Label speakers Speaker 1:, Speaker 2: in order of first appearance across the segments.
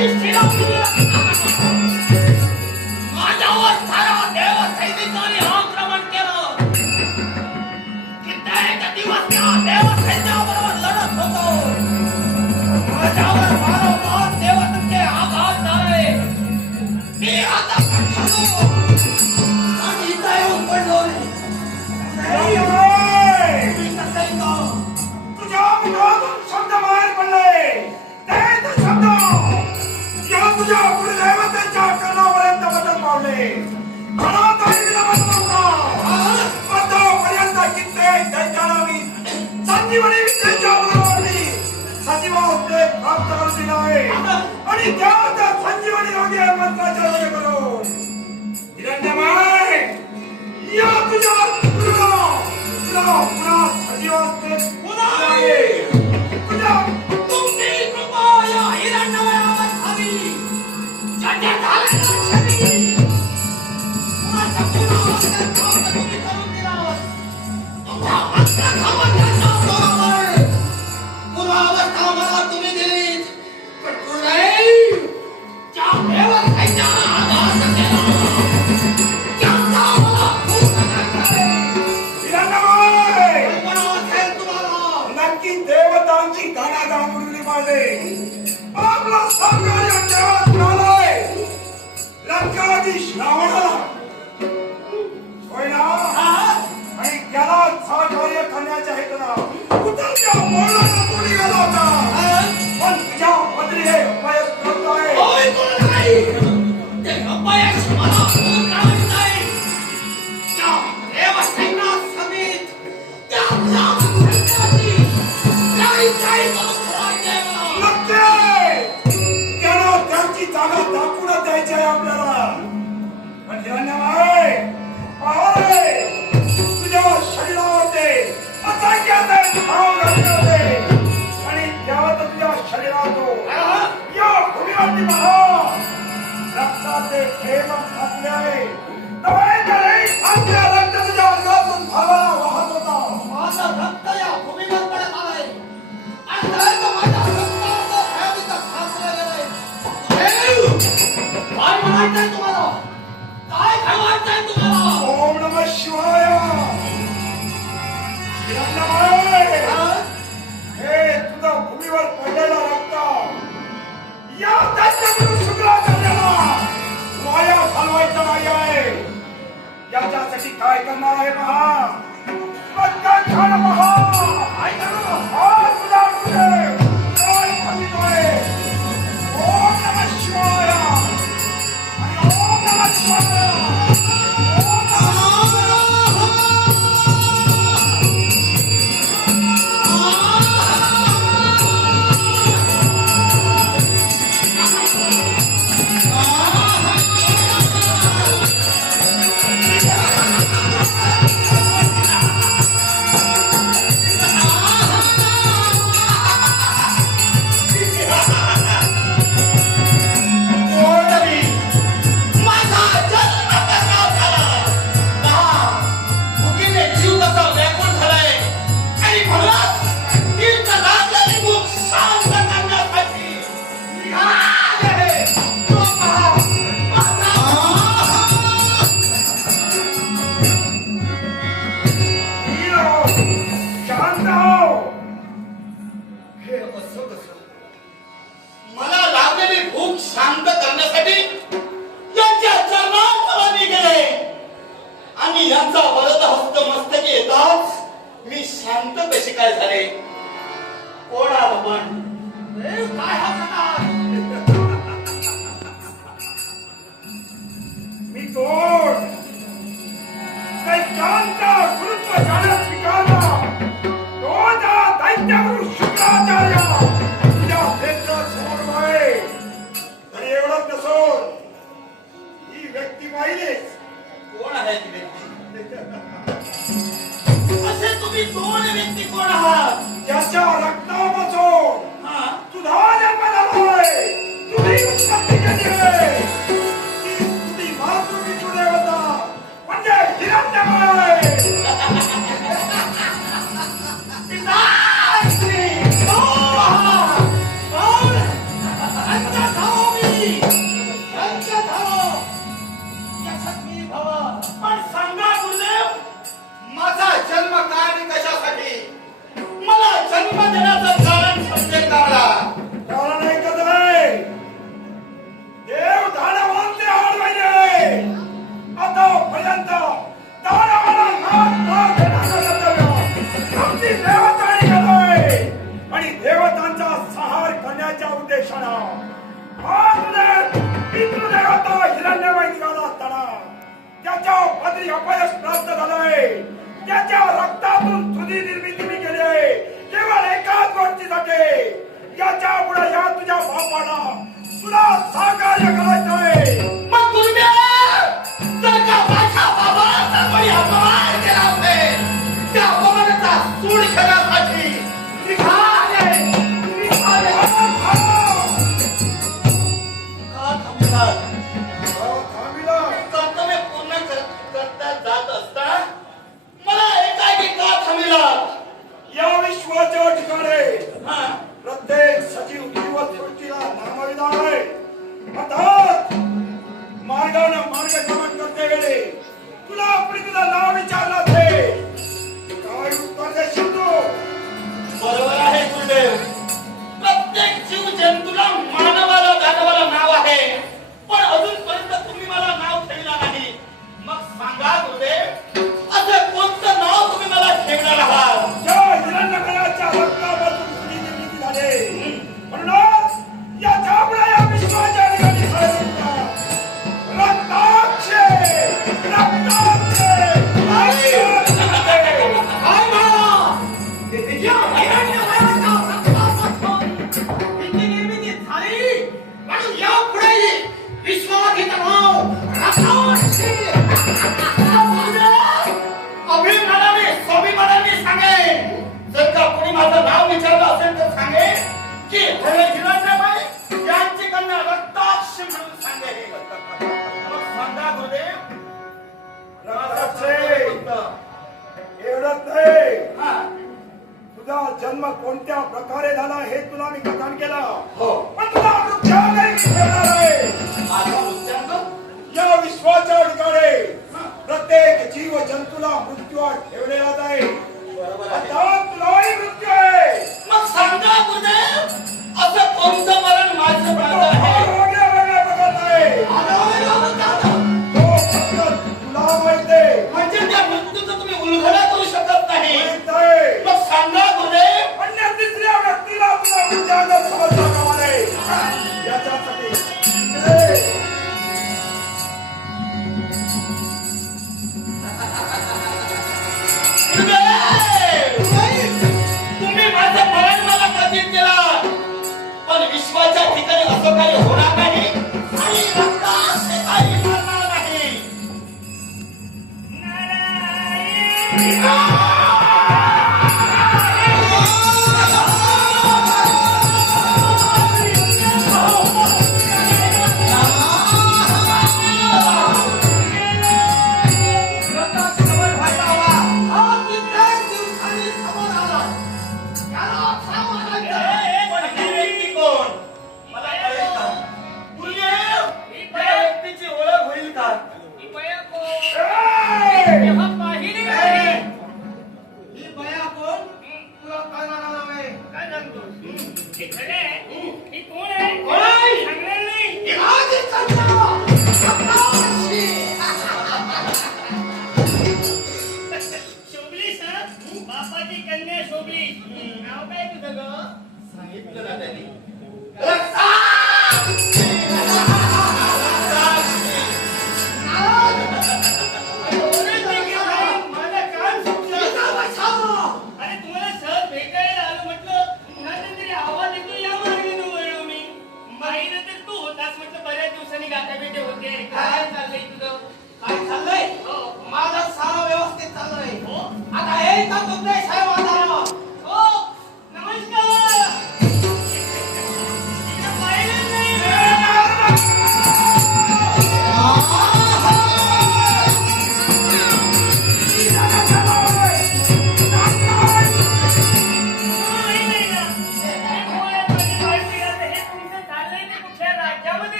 Speaker 1: 你别动。या
Speaker 2: तुझ्या गुरुदैवतेच्या बदल पावले. पर्यंत संजीवनी विद्येच्या सजीव उद्योग प्राप्त करून दिला आहे. आणि त्यात संजीवनी योगी मंत्राच्या वगैरे करून. हिरण्यमय या तुझ्या पुन्हा पुन्हा आहे. तुझ्या उडली आपला सरकार या देवात मिळालाय. लंकाधीश रावणाला होय ना? आणि त्याला सहकार्य करण्याच्या हेतून तो निघाला होता? पण तुझ्या हे करत आहे
Speaker 1: ते अपयश मला त्या समेत त्या राम
Speaker 2: पण तुझ्या शरीरावरती असंख्याचे भाव घातले आणि तेव्हा तुझ्या शरीरातून या भूमीवरती पहा रक्ताचे थेंब घातले आहे। रक्त तुझ्या अंगातून भावा वाहत होता।
Speaker 1: रक्त या भूमीवर पडत आणि माझ्या रक्ताचं तुम्हाला।
Speaker 2: ओम नमः शिवाय. हे? तुझा भूमीवर पडलेला रक्त. या दैत्याकडून शुक्राचा गेला वाया घालवायचा नाही आहे याच्यासाठी काय करणार आहे पटकन छान पहा ऐका
Speaker 1: तुम्ही कोण
Speaker 2: व्यक्ती
Speaker 1: कोण आहात
Speaker 2: ज्याच्या रक्तापासून तुझा जन्माला होय तुम्ही उत्पत्ती कशी होय ती मातृ विष्णू देवता म्हणजे हिरण्यमय. काहीतरी अपयश प्राप्त झालं आहे त्याच्या रक्तातून तुझी निर्मिती मी केली आहे. केवळ एकाच गोष्टीसाठी याच्यापुढे या तुझ्या बापाना तुला साकार्य करायचं आहे जन्म कोणत्या प्रकारे झाला हे तुला मी कथन केलं.
Speaker 1: हो.
Speaker 2: पण तुला वृत्तांत ठेवणार आहे. या विश्वाच्या ठिकाणी प्रत्येक जीव जंतूला मृत्यू ठेवलेला आहे. आता तुलाही मृत्यू आहे.
Speaker 1: मग सांगा
Speaker 3: 순간이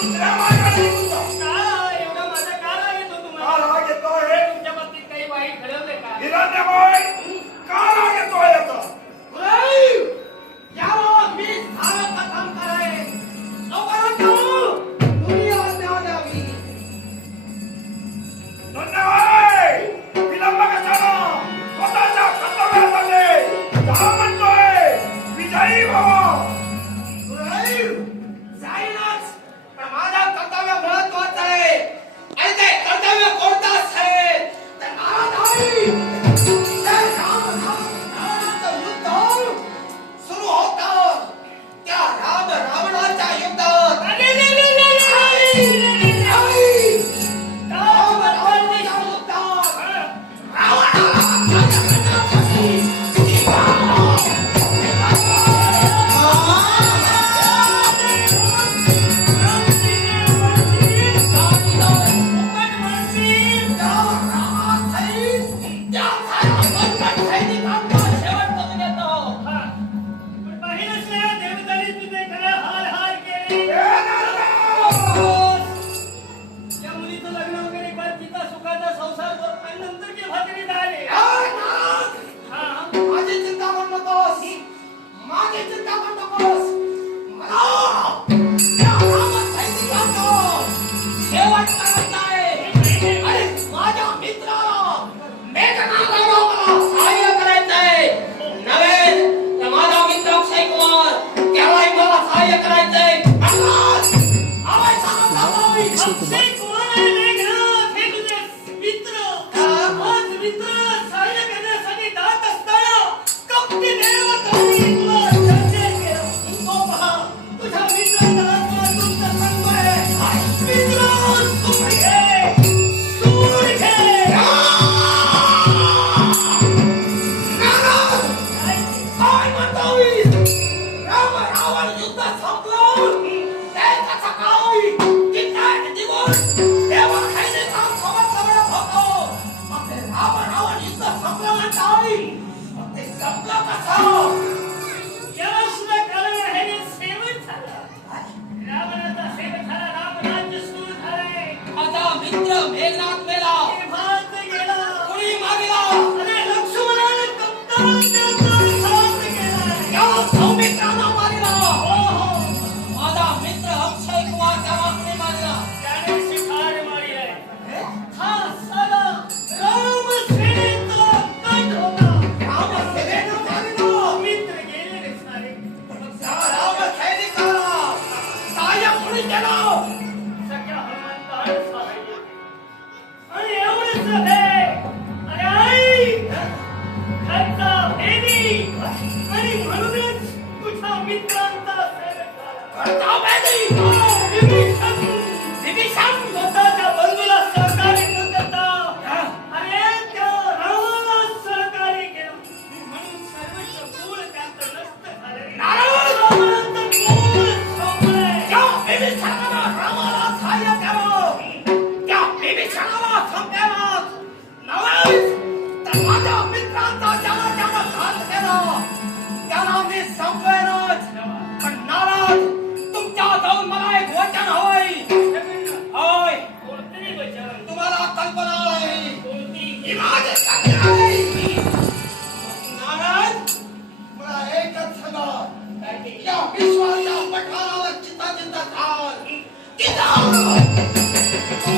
Speaker 3: दुसऱ्या मार्गाने निघतो.
Speaker 1: का राग येतो हे? हिरण्यमय,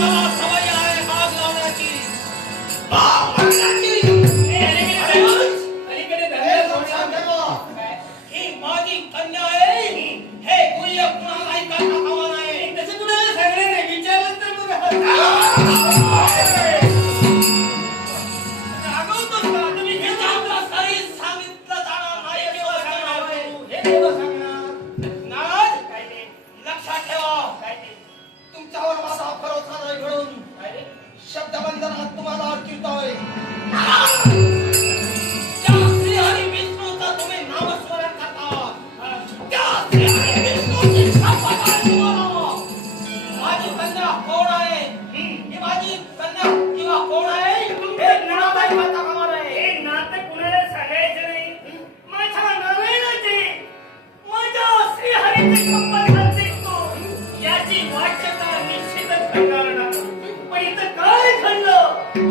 Speaker 1: Vamos,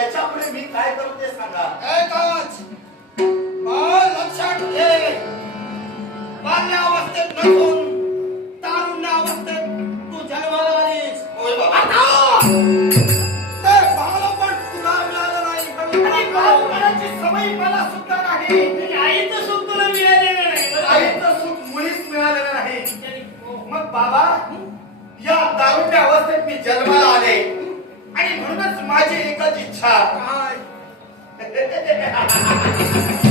Speaker 1: त्याच्या पुढे मी काय करू ते सांगा.
Speaker 4: एकच. बाळ लक्षात घे. बाल्यावस्थेत नसून तारुण्य अवस्थेत तू जन्माला आलीस.
Speaker 1: होय बाबा.
Speaker 5: हो.
Speaker 1: बाबा या दारुण्य अवस्थेत मी जन्माला आले. नाही म्हणूनच माझी एकच इच्छा.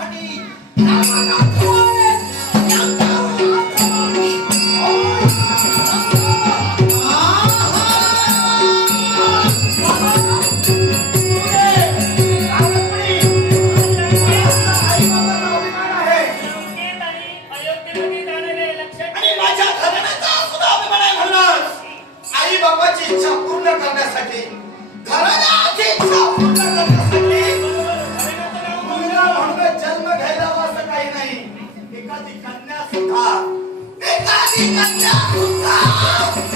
Speaker 1: Company. Tidak ada